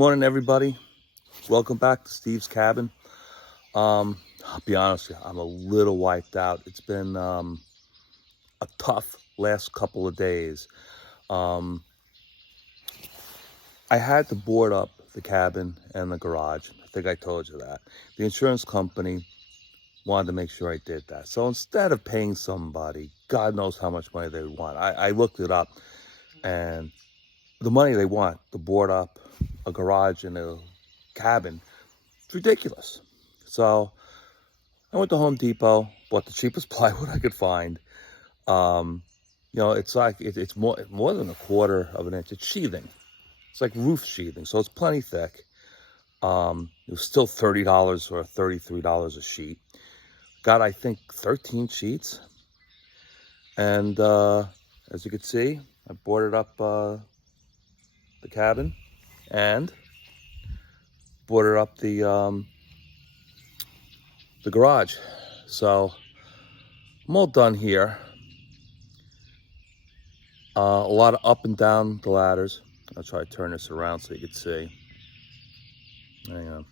Morning, everybody. Welcome back to Steve's Cabin. I'll be honest with you, I'm a little wiped out. It's been a tough last couple of days. Um, I had to board up the cabin and the garage. I think I told you that. The insurance company wanted to make sure I did that. So instead of paying somebody, God knows how much money they want, I looked it up, and the money they want to board up a garage and a cabin, it's ridiculous. So I went to Home Depot, bought the cheapest plywood I could find. Um, it's like it's more than a quarter of an inch. It's sheathing. It's like roof sheathing, so it's plenty thick. It was still $30 or $33 a sheet. Got, I think, 13 sheets, and as you can see, I boarded up the cabin and boarded up the garage. So I'm all done here. A lot of up and down the ladders. I'll try to turn this around so you can see. Hang on.